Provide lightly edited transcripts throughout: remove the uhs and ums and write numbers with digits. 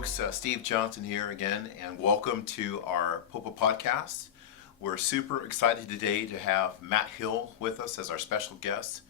folks, Steve Johnson here again, and welcome to our PPOA podcast. We're super excited today to have Matt Hill with us as our special guest.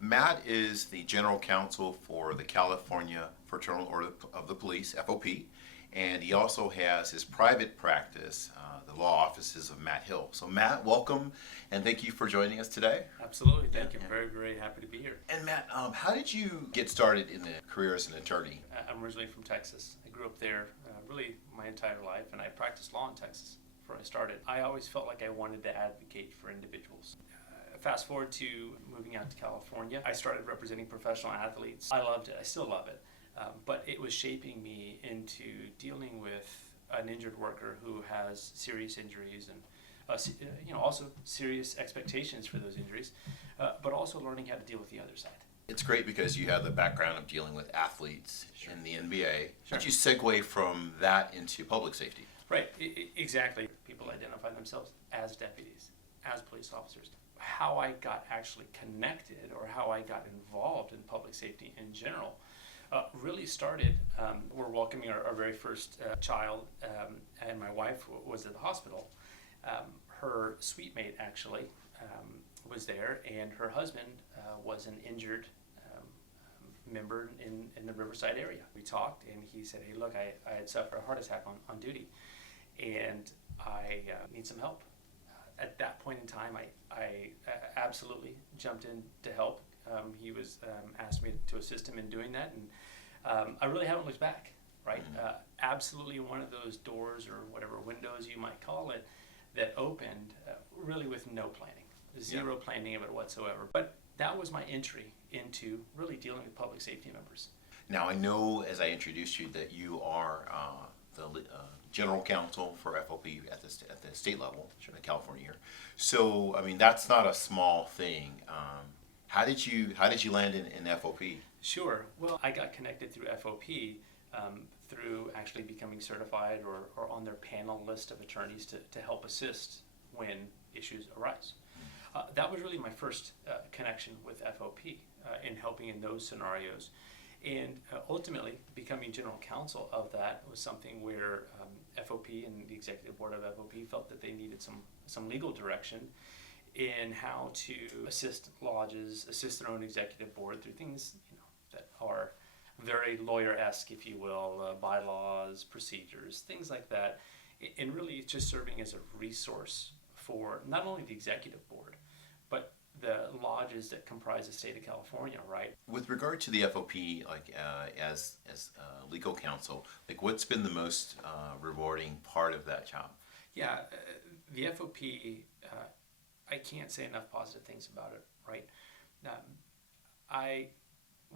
Matt is the General Counsel for the California Fraternal Order of the Police, FOP, and he also has his private practice, the law offices of Matt Hill. So Matt, welcome, and thank you for joining us today. Absolutely, thank you. I'm very, very happy to be here. And Matt, how did you get started in the career as an attorney? I'm originally from Texas. I grew up there really my entire life, and I practiced law in Texas before I started. I always felt like I wanted to advocate for individuals. Fast forward to moving out to California, I started representing professional athletes. I loved it. I still love it. But it was shaping me into dealing with an injured worker who has serious injuries and also serious expectations for those injuries, but also learning how to deal with the other side. It's great because you have the background of dealing with athletes in the NBA. But you segue from that into public safety. Right, exactly. People identify themselves as deputies, as police officers. How I got actually connected or how I got involved in public safety in general really started, we're welcoming our very first child, and my wife was at the hospital. Her suite mate actually was there, and her husband was an injured member in the Riverside area. We talked, and he said, hey, look, I had suffered a heart attack on duty, and I need some help. At that point in time, I absolutely jumped in to help. He was asked me to assist him in doing that, and I really haven't looked back, right? Absolutely one of those doors or whatever windows you might call it that opened really with no planning, zero planning of it whatsoever. But that was my entry into really dealing with public safety members. Now I know as I introduced you that you are the General Counsel for FOP at the state level in California here. So I mean that's not a small thing. How did you land in FOP? Sure. Well, I got connected through FOP through actually becoming certified or on their panel list of attorneys to help assist when issues arise. That was really my first connection with FOP in helping in those scenarios. And ultimately, becoming general counsel of that was something where FOP and the executive board of FOP felt that they needed some legal direction in how to assist lodges, assist their own executive board through things that are very lawyer-esque, if you will, bylaws, procedures, things like that, and really just serving as a resource for not only the executive board, but the lodges that comprise the state of California, right? With regard to the FOP, like as legal counsel, like what's been the most rewarding part of that job? Yeah, the FOP, I can't say enough positive things about it, right? I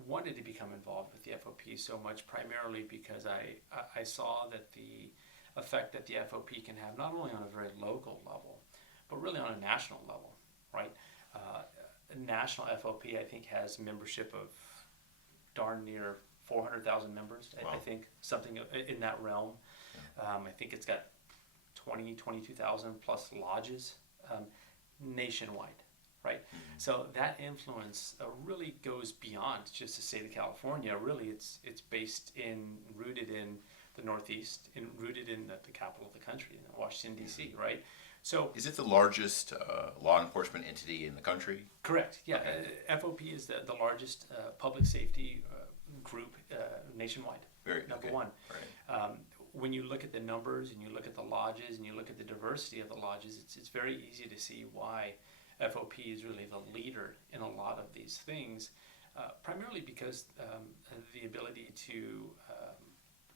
wanted to become involved with the FOP so much primarily because I saw that the effect that the FOP can have not only on a very local level, but really on a national level, right? National FOP, I think, has membership of darn near 400,000 members. Wow. I think something in that realm. Yeah. I think it's got 22,000 plus lodges nationwide, right? Mm-hmm. So that influence really goes beyond just the state of California. Really, it's rooted in the Northeast and rooted in the capital of the country, in Washington, D.C., right? So, is it the largest law enforcement entity in the country? Correct. Yeah, okay. FOP is the largest public safety group nationwide. Number one. Right. When you look at the numbers and you look at the lodges and you look at the diversity of the lodges, it's very easy to see why FOP is really the leader in a lot of these things. Primarily because the ability to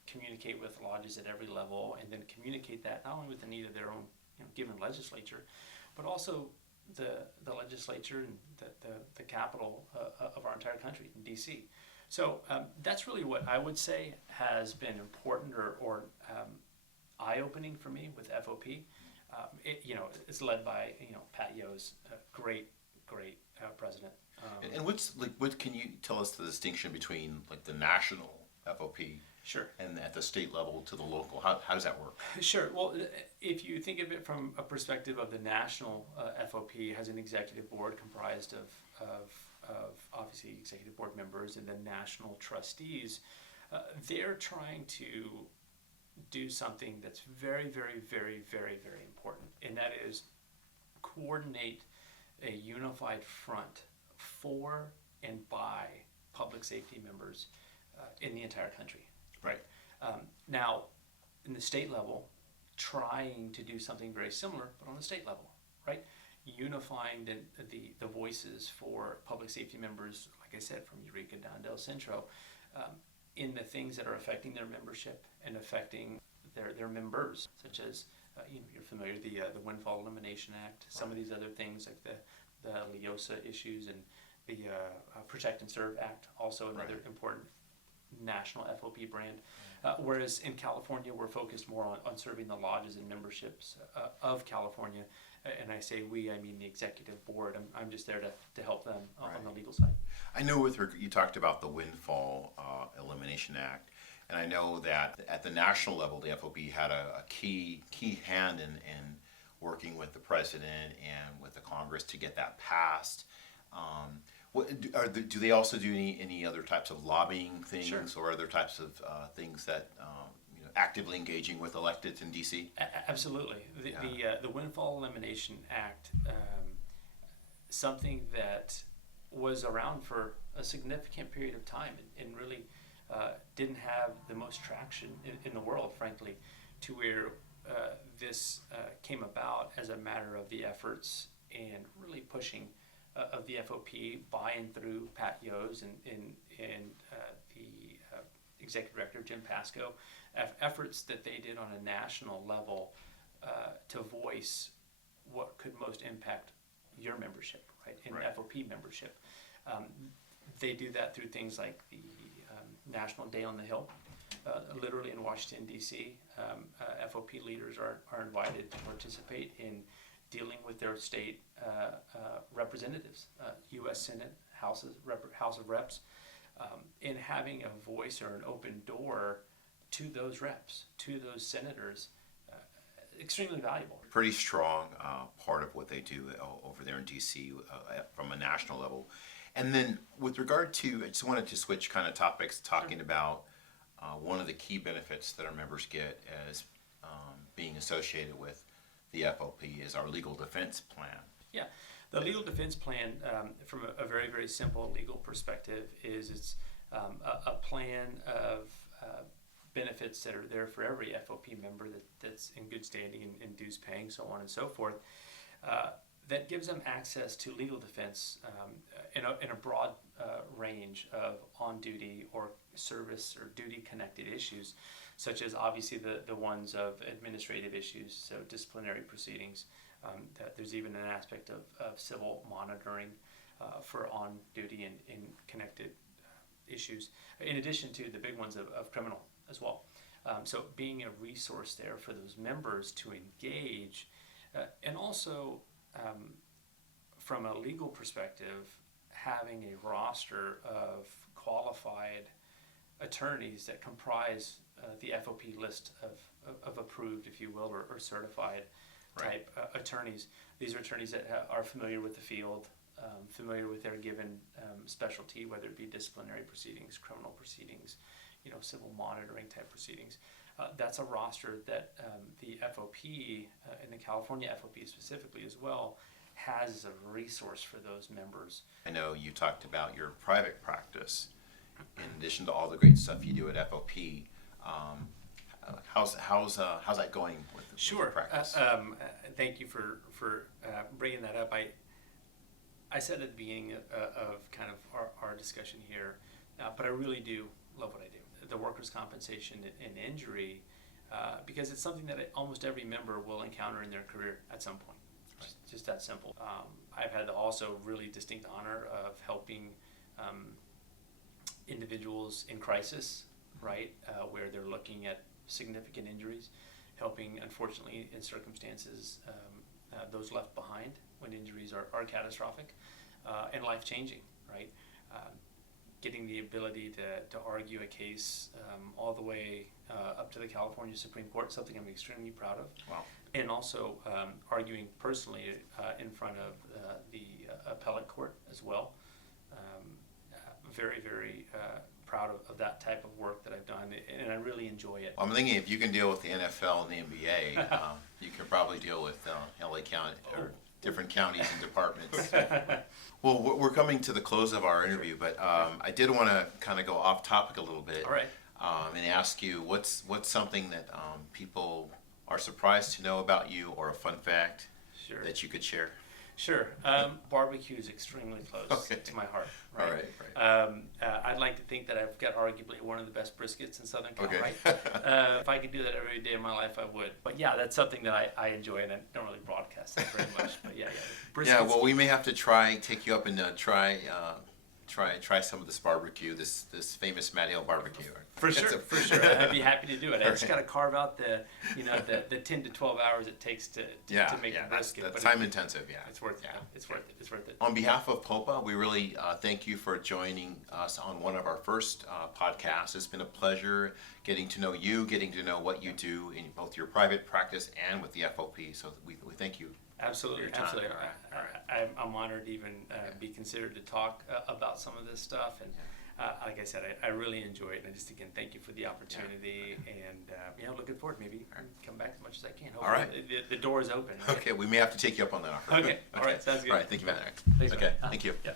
communicate with lodges at every level and then communicate that not only with the need of their own given legislature, but also the legislature and the capital of our entire country, in D.C. So that's really what I would say has been important or eye-opening for me with FOP. It's led by Pat Yo's great president. And what can you tell us the distinction between like the national FOP? Sure. And at the state level to the local, how does that work? Sure. Well, if you think of it from a perspective of the national FOP has an executive board comprised of obviously executive board members and then national trustees, they're trying to do something that's very, very, very, very, very important, and that is coordinate a unified front for and by public safety members in the entire country. Right. Now, in the state level, trying to do something very similar, but on the state level, right? Unifying the voices for public safety members, like I said, from Eureka down to El Centro, in the things that are affecting their membership and affecting their members, such as you're familiar with the Windfall Elimination Act, some of these other things like the LEOSA issues, and the Protect and Serve Act, also another important national FOP brand. Whereas in California, we're focused more on serving the lodges and memberships of California. And I say we, I mean the executive board. I'm just there to help them on the legal side. I know you talked about the Windfall Elimination Act, and I know that at the national level, the FOP had a key hand in working with the president and with the Congress to get that passed. Do they also do any other types of lobbying things? Sure. Or other types of things that actively engaging with electeds in DC? Absolutely. The Windfall Elimination Act, something that was around for a significant period of time and really didn't have the most traction in the world, frankly, to where this came about as a matter of the efforts and really pushing of the FOP by and through Pat Yoes and the executive director, Jim Pascoe, efforts that they did on a national level to voice what could most impact your membership, right, in FOP membership. They do that through things like the National Day on the Hill, literally in Washington, D.C. FOP leaders are invited to participate in dealing with their state representatives, U.S. Senate, House of Reps, in having a voice or an open door to those reps, to those senators, extremely valuable. Pretty strong part of what they do over there in DC from a national level. And then with regard to, I just wanted to switch kind of topics, talking about one of the key benefits that our members get as being associated with the FOP is our legal defense plan. Yeah, the legal defense plan, from a very, very simple legal perspective, is it's a plan of benefits that are there for every FOP member that's in good standing and dues paying, so on and so forth, that gives them access to legal defense in a broad range of on-duty or service or duty-connected issues, such as obviously the ones of administrative issues, so disciplinary proceedings. That there's even an aspect of civil monitoring for on-duty and connected issues, in addition to the big ones of criminal as well. So being a resource there for those members to engage, and also from a legal perspective, having a roster of qualified attorneys that comprise the FOP list of approved, if you will, or certified type attorneys. These are attorneys that are familiar with the field, familiar with their given specialty, whether it be disciplinary proceedings, criminal proceedings, civil monitoring type proceedings. That's a roster that the FOP, and the California FOP specifically as well, has as a resource for those members. I know you talked about your private practice. In addition to all the great stuff you do at FOP, how's that going with your practice? Thank you for bringing that up. I said at the beginning of kind of our discussion here, but I really do love what I do. The workers' compensation and injury, because it's something that almost every member will encounter in their career at some point. Just that simple. I've had the also really distinct honor of helping individuals in crisis, right, where they're looking at significant injuries, helping, unfortunately, in circumstances, those left behind when injuries are catastrophic and life-changing, right? Getting the ability to argue a case all the way up to the California Supreme Court, something I'm extremely proud of. Wow. And also arguing personally in front of the appellate court as well. Very, very proud of that type of work that I've done, and I really enjoy it. I'm thinking if you can deal with the NFL and the NBA, you can probably deal with LA County or different counties and departments. Well, we're coming to the close of our interview, but I did want to kind of go off topic a little bit. All right. And ask you what's something that people are surprised to know about you, or a fun fact Sure. that you could share. Sure. Barbecue is extremely close to my heart. Right? All right. I'd like to think that I've got arguably one of the best briskets in Southern Cal. Okay. Right? If I could do that every day of my life, I would. But yeah, that's something that I enjoy, and I don't really broadcast that very much. But yeah. Briskets. Yeah. Well, we may have to take you up and try some of this barbecue, this famous Matt Hill barbecue. For sure. I'd be happy to do it. I just got to carve out the 10 to 12 hours it takes to make the brisket. That's time intensive. Yeah, it's worth it. It's worth it. On behalf of POPA, we really thank you for joining us on one of our first podcasts. It's been a pleasure getting to know you, getting to know what you do in both your private practice and with the FOP. So we thank you. Absolutely. I'm honored to even be considered to talk about some of this stuff, and like I said, I really enjoy it, and I just again thank you for the opportunity, and looking forward, maybe come back as much as I can. Hopefully, all right, the door is open. Okay, we may have to take you up on that offer. Okay. All right, sounds good. All right, thank you, Matt. Thanks, okay, man. thank you. Yeah.